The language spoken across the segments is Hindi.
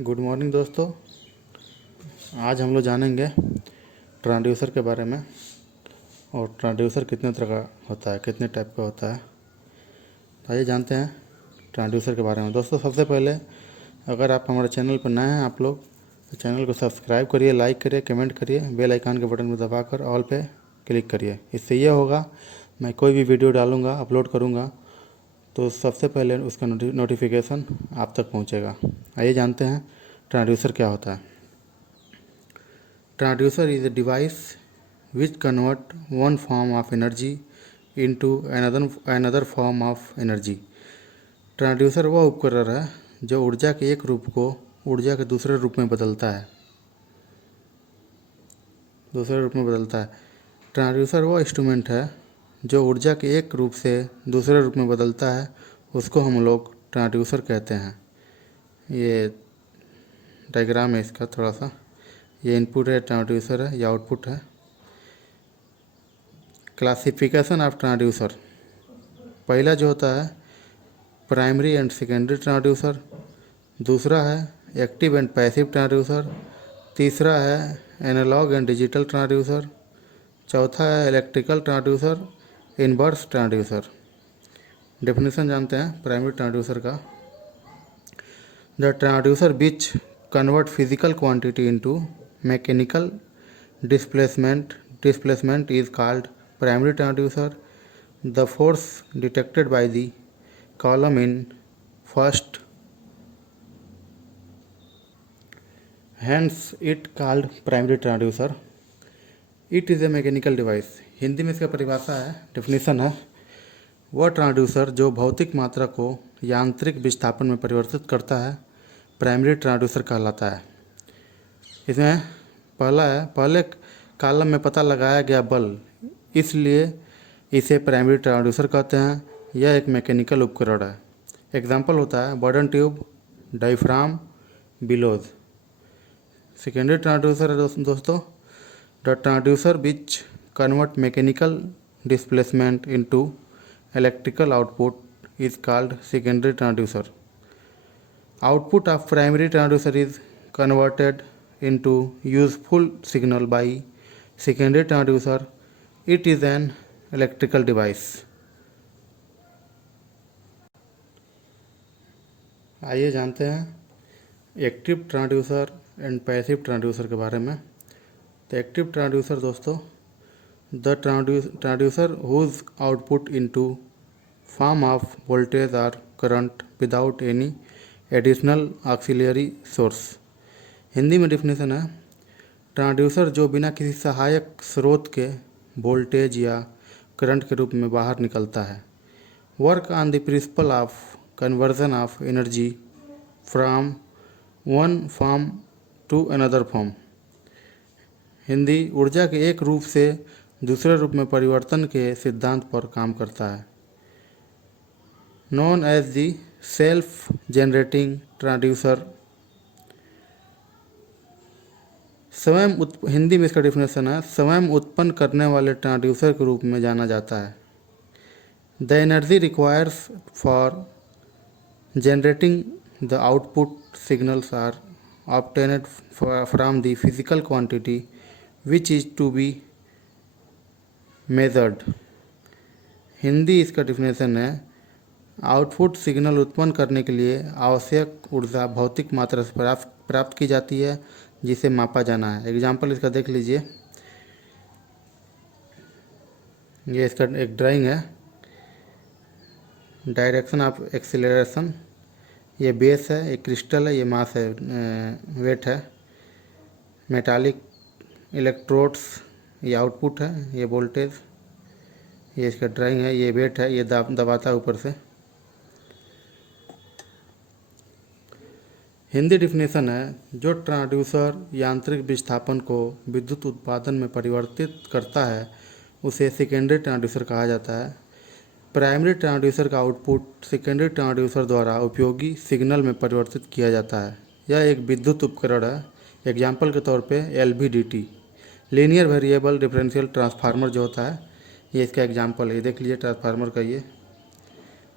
गुड मॉर्निंग दोस्तों। आज हम लोग जानेंगे ट्रांसड्यूसर के बारे में और ट्रांसड्यूसर कितने तरह का होता है, कितने टाइप का होता है। आइए जानते हैं ट्रांसड्यूसर के बारे में। दोस्तों सबसे पहले अगर आप हमारे चैनल पर नए हैं आप लोग तो चैनल को सब्सक्राइब करिए, लाइक करिए, कमेंट करिए, बेल आइकन के बटन को दबाकर ऑल पे क्लिक करिए। इससे ये होगा मैं कोई भी वीडियो डालूँगा, अपलोड करूँगा तो सबसे पहले उसका नोटिफिकेशन आप तक पहुंचेगा। आइए जानते हैं ट्रांसड्यूसर क्या होता है। Transducer is a device which convert one form of energy into another form of energy. Transducer वह उपकरण है जो ऊर्जा के एक रूप को ऊर्जा के दूसरे रूप में बदलता है। ट्रांसड्यूसर वह इंस्ट्रूमेंट है जो ऊर्जा के एक रूप से दूसरे रूप में बदलता है, उसको हम लोग ट्रांसड्यूसर कहते हैं। ये डायग्राम है इसका थोड़ा सा, ये इनपुट है, ट्रांसड्यूसर है, ये आउटपुट है। क्लासिफिकेशन ऑफ ट्रांसड्यूसर, पहला जो होता है प्राइमरी एंड सेकेंडरी ट्रांसड्यूसर, दूसरा है एक्टिव एंड पैसिव ट्रांसड्यूसर, तीसरा है एनालॉग एंड डिजिटल ट्रांसड्यूसर, चौथा है electrical transducer, inverse transducer. Definition जानते हैं प्राइमरी ट्रांसड्यूसर का। The transducer which convert physical quantity into mechanical displacement is called primary transducer. The force detected by the column in first hence it called primary transducer. It is a mechanical device, Hindi में इसका परिभाषा है, डेफिनेशन है, वह ट्रांसड्यूसर जो भौतिक मात्रा को यांत्रिक विस्थापन में परिवर्तित करता है प्राइमरी ट्रांसड्यूसर कहलाता है। इसमें पहले कॉलम में पता लगाया गया बल, इसलिए इसे प्राइमरी ट्रांसड्यूसर कहते हैं। यह एक मैकेनिकल उपकरण है। एग्जाम्पल होता है Bourdon tube, diaphragm, bellows. Secondary transducer है दोस्तों the transducer which convert mechanical displacement into electrical output is called secondary transducer. Output of primary transducer is converted into useful signal by secondary transducer. It is an electrical device. आइए जानते हैं active transducer and passive transducer के बारे में। तो एक्टिव ट्रांसड्यूसर दोस्तों the transducer whose output into form of voltage और current without any additional auxiliary source. Hindi में डेफिनेशन है ट्रांसड्यूसर जो बिना किसी सहायक स्रोत के वोल्टेज या करंट के रूप में बाहर निकलता है। Work on the principle of conversion of energy from one form to another form. Hindi ऊर्जा के एक रूप से दूसरे रूप में परिवर्तन के सिद्धांत पर काम करता है। Known as the self generating transducer. Hindi में इसका डेफिनेशन है स्वयं उत्पन्न करने वाले ट्रांसड्यूसर के रूप में जाना जाता है। The energy requires for generating the output signals are obtained from the physical quantity which is to be measured. Hindi इसका डेफिनेशन है आउटपुट सिग्नल उत्पन्न करने के लिए आवश्यक ऊर्जा भौतिक मात्रा से प्राप्त की जाती है जिसे मापा जाना है। एग्जाम्पल इसका देख लीजिए, ये इसका एक ड्राइंग है, डायरेक्शन ऑफ एक्सीलरेशन, ये बेस है, ये क्रिस्टल है, ये मास है, वेट है, मेटालिक इलेक्ट्रोड्स, ये आउटपुट है, ये वोल्टेज, ये इसका ड्राइंग है, ये वेट है, ये दबाता है ऊपर से। हिंदी डिफिनेशन है जो ट्रांसड्यूसर यांत्रिक विस्थापन को विद्युत उत्पादन में परिवर्तित करता है उसे सेकेंडरी ट्रांसड्यूसर कहा जाता है। प्राइमरी ट्रांसड्यूसर का आउटपुट सेकेंडरी ट्रांसड्यूसर द्वारा उपयोगी सिग्नल में परिवर्तित किया जाता है। यह एक विद्युत उपकरण है। एग्जाम्पल के तौर पे LVDT, linear variable differential transformer जो होता है, ये इसका एग्जाम्पल है। देख लीजिए ट्रांसफार्मर का ये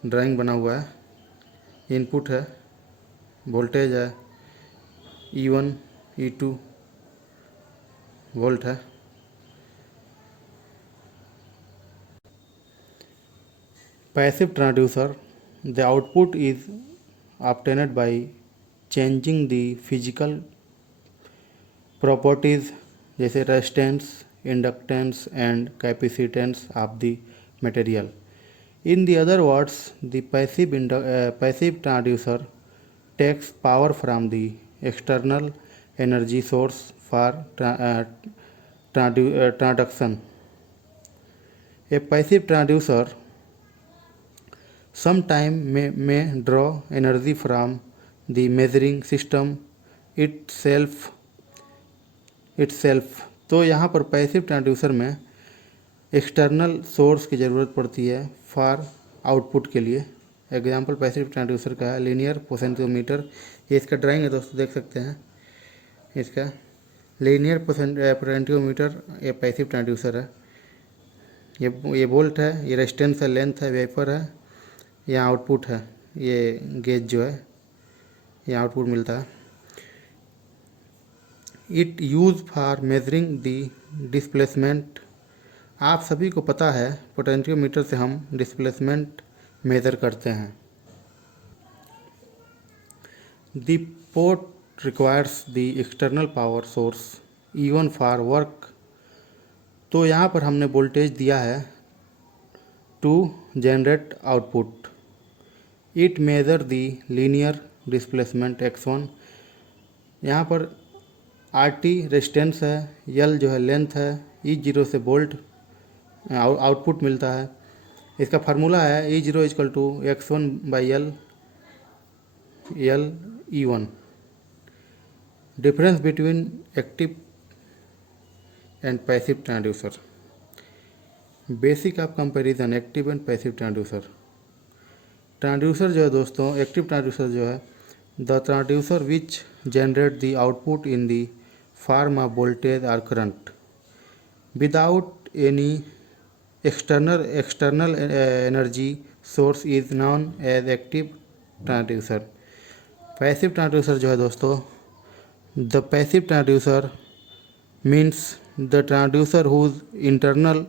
ड्राइंग बना हुआ है, इनपुट है, वोल्टेज है, E1 E2 वोल्ट है। Passive transducer, the output is obtained by changing the physical properties जैसे resistance, inductance and capacitance of the material. In the other words, the passive transducer takes power from the external energy source for transduction. A passive transducer sometimes may draw energy from the measuring system itself. तो यहाँ पर पैसिव ट्रांसड्यूसर में एक्सटर्नल सोर्स की ज़रूरत पड़ती है फॉर आउटपुट के लिए। एग्जांपल पैसिव ट्रांसड्यूसर का है लीनियर पोटेंशियोमीटर। ये इसका ड्राइंग है दोस्तों, देख सकते हैं इसका लीनियर पोटेंशियोमीटर। ये पैसिव ट्रांसड्यूसर है। ये वोल्ट है, ये रेजिस्टेंस है, लेंथ है, वेपर है, यहाँ आउटपुट है। ये गेज जो है यहाँ आउटपुट मिलता है। It use for measuring the displacement. आप सभी को पता है पोटेंशियोमीटर से हम डिस्प्लेसमेंट मेज़र करते हैं। The port requires the external power source even for work. तो यहाँ पर हमने वोल्टेज दिया है to generate output. It measure the linear displacement x1। यहाँ पर RT रेजिस्टेंस है, L जो है लेंथ है, E0 से वोल्ट आउटपुट मिलता है। इसका फार्मूला है E0 = x1/L E1। Difference between active and passive transducer. Basic of comparison active and passive transducer. Transducer जो है दोस्तों, एक्टिव ट्रांसड्यूसर जो है the transducer which generate the output in the form of voltage और current without any external energy source is known as active transducer। Passive transducer जो है दोस्तों, the passive transducer means the transducer whose internal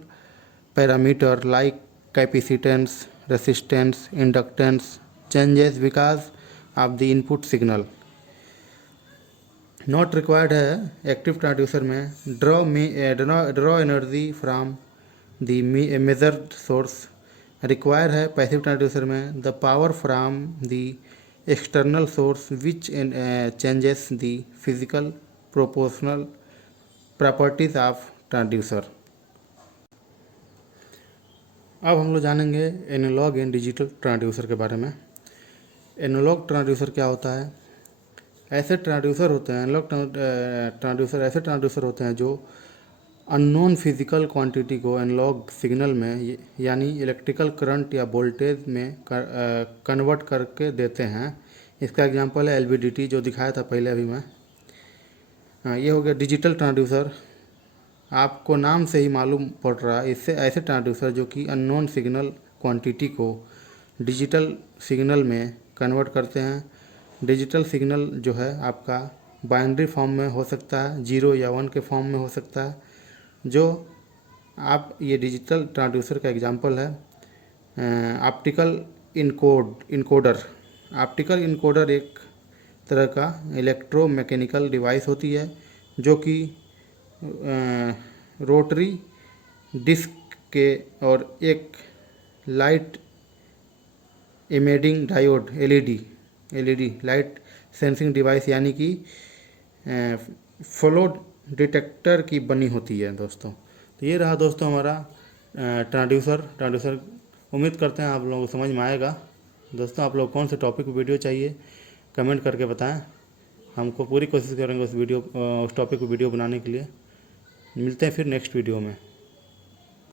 parameter like capacitance, resistance, inductance changes because of the input signal। Not required है एक्टिव ट्रांसड्यूसर में draw energy from the measured source. Require है पैसिव ट्रांसड्यूसर में the power from the external source which changes the physical proportional properties of transducer. अब हम लोग जानेंगे एनालॉग एंड डिजिटल ट्रांसड्यूसर के बारे में। एनालॉग ट्रांसड्यूसर क्या होता है? ऐसे ट्रांसड्यूसर होते हैं, एनालॉग ट्रांसड्यूसर ऐसे ट्रांसड्यूसर होते हैं जो अननोन फिजिकल क्वांटिटी को एनालॉग सिग्नल में यानी इलेक्ट्रिकल करंट या वोल्टेज में कन्वर्ट करके देते हैं। इसका एग्जांपल है LVDT जो दिखाया था पहले अभी मैं। ये हो गया डिजिटल ट्रांसड्यूसर। आपको नाम से ही मालूम पड़ रहा है, इससे ऐसे ट्रांसड्यूसर जो कि अननोन सिग्नल क्वांटिटी को डिजिटल सिग्नल में कन्वर्ट करते हैं। डिजिटल सिग्नल जो है आपका बाइनरी फॉर्म में हो सकता है, 0 या 1 के फॉर्म में हो सकता है। जो आप ये डिजिटल ट्रांसड्यूसर का एग्जांपल है ऑप्टिकल इनकोडर। ऑप्टिकल इनकोडर एक तरह का इलेक्ट्रोमैकेनिकल डिवाइस होती है जो कि रोटरी डिस्क के और एक light imaging diode LED light sensing device यानी कि फ्लो डिटेक्टर की बनी होती है दोस्तों। तो ये रहा दोस्तों हमारा ट्रांसड्यूसर। उम्मीद करते हैं आप लोगों को समझ में आएगा। दोस्तों आप लोग कौन से टॉपिक पर वीडियो चाहिए कमेंट करके बताएं, हमको पूरी कोशिश करेंगे उस टॉपिक पर वीडियो बनाने के लिए। मिलते हैं फिर नेक्स्ट वीडियो में।